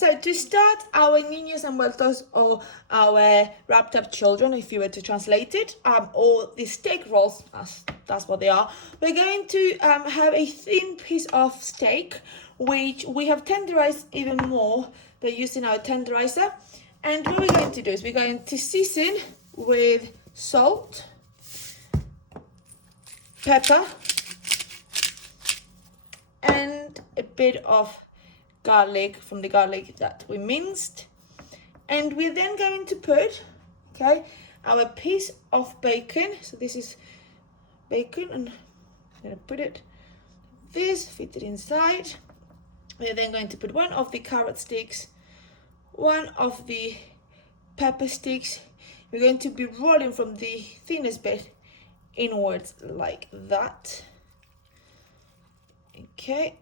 So to start our niños envueltos, or our wrapped up children, if you were to translate it, or the steak rolls, that's what they are, we're going to have a thin piece of steak, which we have tenderized even more by using our tenderizer. And what we're going to do is we're going to season with salt, pepper, and a bit of garlic from the garlic that we minced. And we're then going to put, okay, our piece of bacon. So this is bacon, and I'm going to put it this, fit it inside. We're then going to put one of the carrot sticks, one of the pepper sticks. We're going to be rolling from the thinnest bit inwards like that. Okay.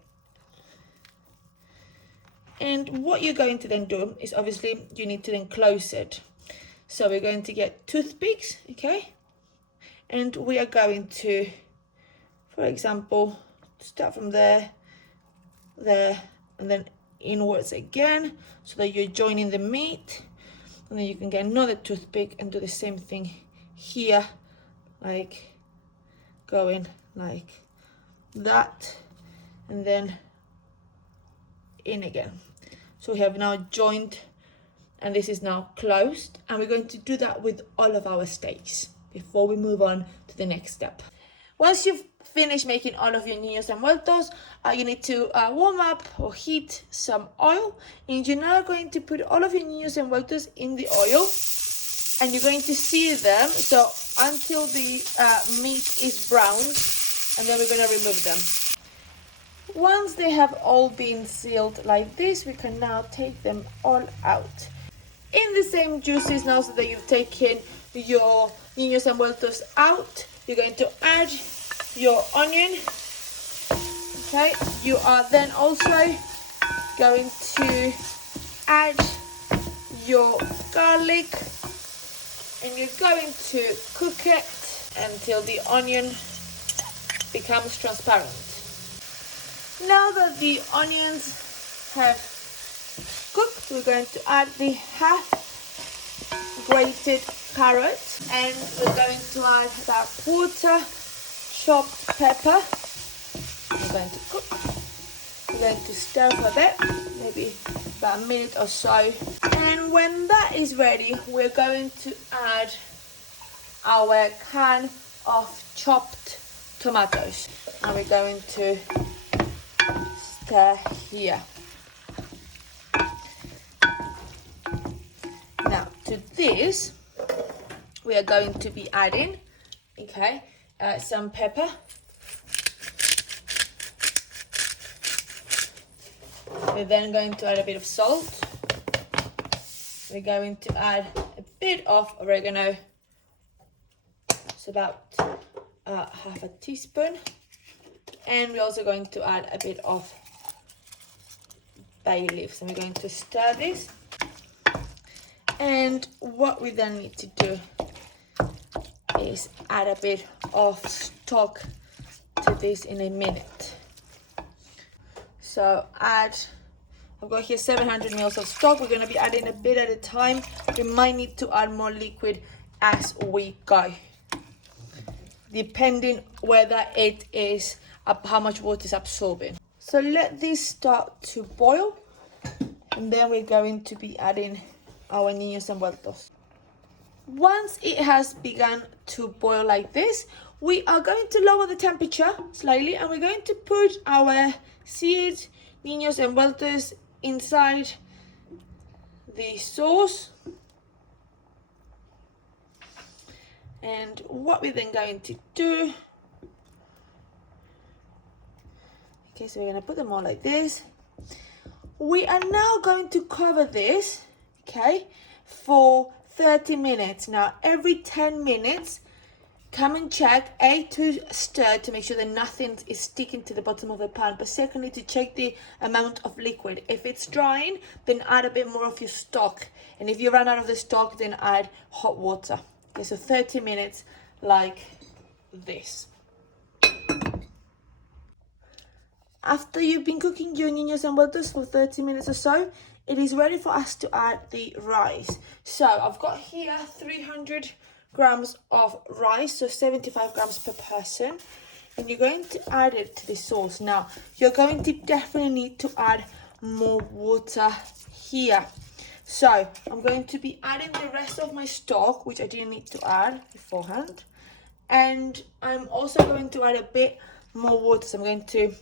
And what you're going to then do is, obviously you need to then close it. So we're going to get toothpicks, okay? And we are going to, for example, start from there, and then inwards again, so that you're joining the meat. And then you can get another toothpick and do the same thing here, like going like that, and then in again. So we have now joined, and this is now closed, and we're going to do that with all of our steaks before we move on to the next step. Once you've finished making all of your niños envueltos, you need to warm up or heat some oil, and you're now going to put all of your niños envueltos in the oil, and you're going to sear them so until the meat is browned, and then we're going to remove them. Once they have all been sealed like this, we can now take them all out. In the same juices, now so that you've taken your niños envueltos out, you're going to add your onion. Okay, you are then also going to add your garlic, and you're going to cook it until the onion becomes transparent. Now that the onions have cooked, we're going to add the half grated carrot, and we're going to add about quarter chopped pepper. We're going to cook. We're going to stir for a bit, maybe about a minute or so. And when that is ready, we're going to add our can of chopped tomatoes, and we're going to here. Now to this we are going to be adding, okay, some pepper, we're then going to add a bit of salt, we're going to add a bit of oregano, it's about half a teaspoon, and we're also going to add a bit of bay leaves, and we're going to stir this. And what we then need to do is add a bit of stock to this in a minute. So I've got here 700 ml of stock. We're going to be adding a bit at a time. We might need to add more liquid as we go, depending whether it is how much water is absorbing. So let this start to boil, and then we're going to be adding our niños envueltos. Once it has begun to boil like this, we are going to lower the temperature slightly, and we're going to put our seared niños envueltos inside the sauce. And what we're then going to do, okay, so we're going to put them all like this. We are now going to cover this, okay, for 30 minutes. Now, every 10 minutes, come and check, A, to stir to make sure that nothing is sticking to the bottom of the pan, but secondly, to check the amount of liquid. If it's drying, then add a bit more of your stock. And if you run out of the stock, then add hot water. Okay, so 30 minutes like this. After you've been cooking your niños envueltos for 30 minutes or so, it is ready for us to add the rice. So I've got here 300 grams of rice, so 75 grams per person. And you're going to add it to the sauce. Now, you're going to definitely need to add more water here. So I'm going to be adding the rest of my stock, which I didn't need to add beforehand. And I'm also going to add a bit more water. So I'm going to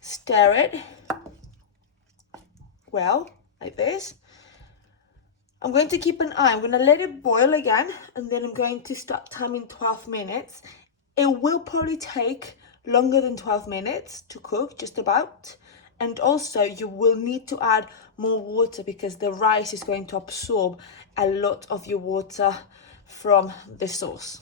stir it well, like this. I'm going to keep an eye. I'm going to let it boil again, and then I'm going to start timing 12 minutes. It will probably take longer than 12 minutes to cook, just about. And also you will need to add more water because the rice is going to absorb a lot of your water from the sauce.